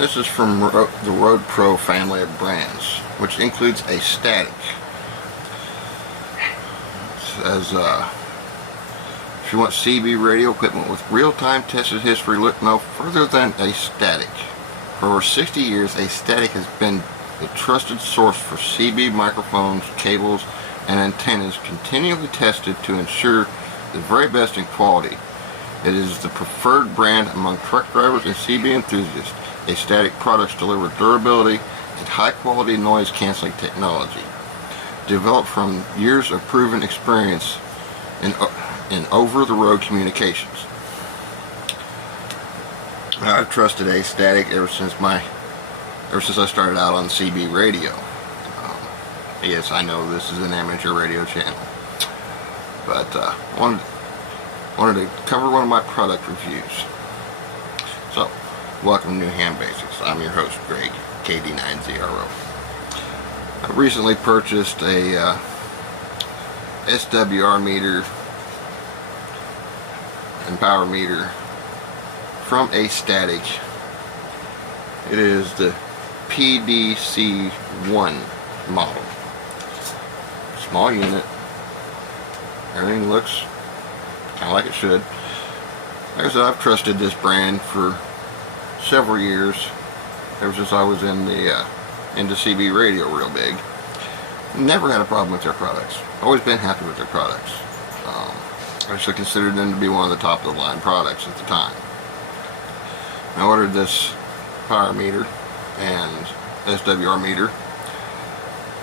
This is from the Road Pro family of brands, which includes Astatic. It says, if you want CB radio equipment with real-time tested history, look no further than Astatic. For over 60 years, Astatic has been a trusted source for CB microphones, cables, and antennas, continually tested to ensure the very best in quality. It is the preferred brand among truck drivers and CB enthusiasts. Astatic products deliver durability and high-quality noise-canceling technology, developed from years of proven experience in over-the-road communications. I've trusted Astatic ever since I started out on CB radio. Yes, I know this is an amateur radio channel, but wanted to cover one of my product reviews. So, welcome to New Ham Basics. I'm your host, Greg, KD9ZRO. I recently purchased a SWR meter and power meter from Astatic. It is the PDC1 model. Small unit. Everything looks kind of like it should. Like I said, I've trusted this brand for several years, ever since I was into CB radio real big. Never had a problem with their products. Always been happy with their products. I actually considered them to be one of the top of the line products at the time. I ordered this power meter and SWR meter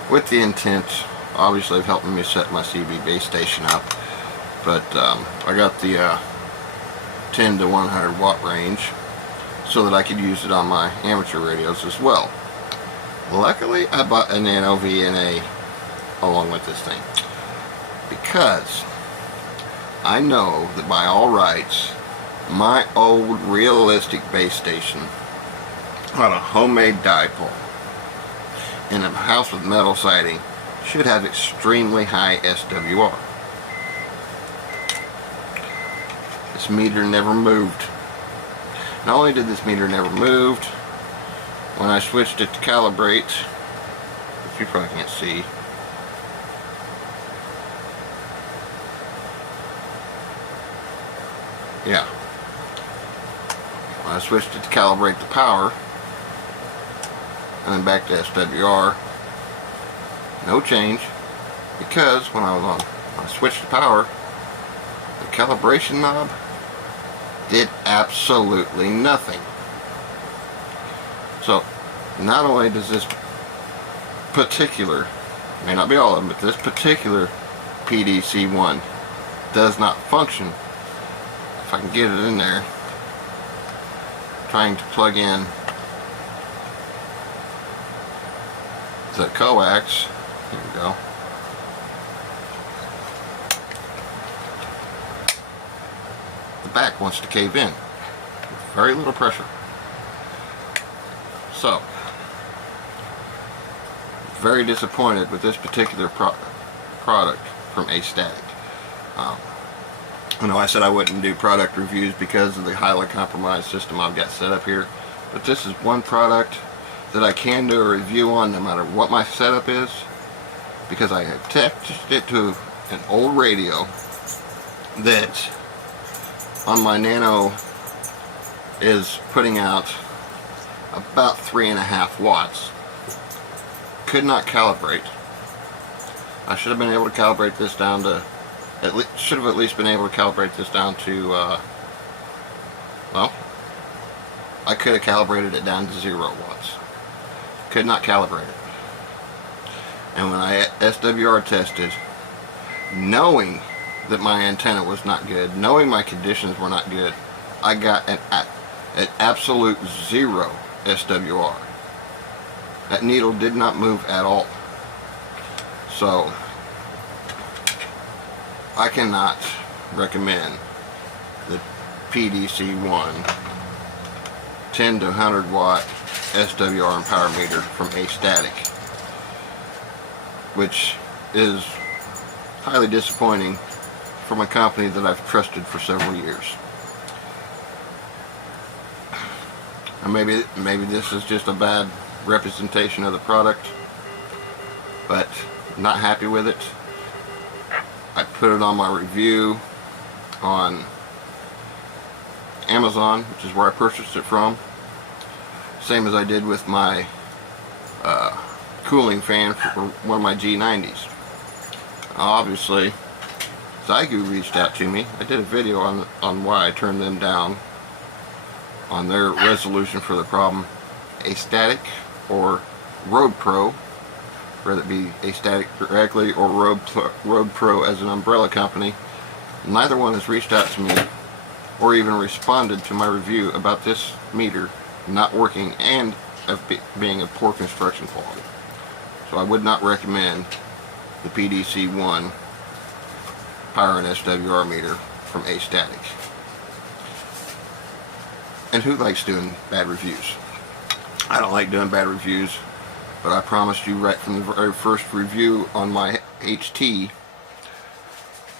with the intent, obviously, of helping me set my CB base station up. But I got the 10 to 100 watt range so that I could use it on my amateur radios as well. Luckily, I bought a Nano VNA along with this thing, because I know that by all rights, my old realistic base station on a homemade dipole in a house with metal siding should have extremely high SWR. This meter never moved. Not only did this meter never move, when I switched it to calibrate, which you probably can't see, yeah, when I switched it to calibrate the power and then back to SWR, no change, because when I switched to power, the calibration knob did absolutely nothing. So not only does this particular, may not be all of them, but this particular PDC1 does not function. If I can get it in there, trying to plug in the coax, here we go. The back wants to cave in with very little pressure. So, very disappointed with this particular product from Astatic. I know I said I wouldn't do product reviews because of the highly compromised system I've got set up here, but this is one product that I can do a review on no matter what my setup is, because I have attached it to an old radio that on my Nano is putting out about 3.5 watts. Could not calibrate. I should have been able to calibrate this down to, should have at least been able to calibrate this down to, well, I could have calibrated it down to 0 watts. Could not calibrate it. And when I SWR tested, knowing that my antenna was not good, knowing my conditions were not good, I got an absolute 0 SWR. That needle did not move at all. So I cannot recommend the PDC1 10 to 100 watt SWR and power meter from Astatic, which is highly disappointing from a company that I've trusted for several years. Or maybe this is just a bad representation of the product, but not happy with it. I put it on my review on Amazon, which is where I purchased it from. Same as I did with my cooling fan for one of my G90s. Obviously, Zygu reached out to me. I did a video on why I turned them down on their resolution for the problem. Astatic or Road Pro, whether it be Astatic directly or Road Pro as an umbrella company. Neither one has reached out to me or even responded to my review about this meter not working and of being of poor construction quality. So I would not recommend the PDC1 power and SWR meter from Astatic. And who likes doing bad reviews? I don't like doing bad reviews, but I promised you right from the very first review on my HT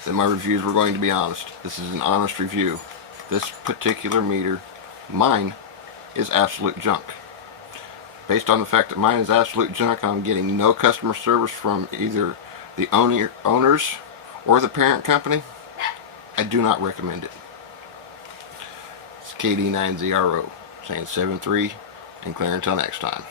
that my reviews were going to be honest. This is an honest review. This particular meter, mine, is absolute junk. Based on the fact that mine is absolute junk, I'm getting no customer service from either the owners or the parent company. I do not recommend it. It's KD9ZRO saying 7-3 and clear until next time.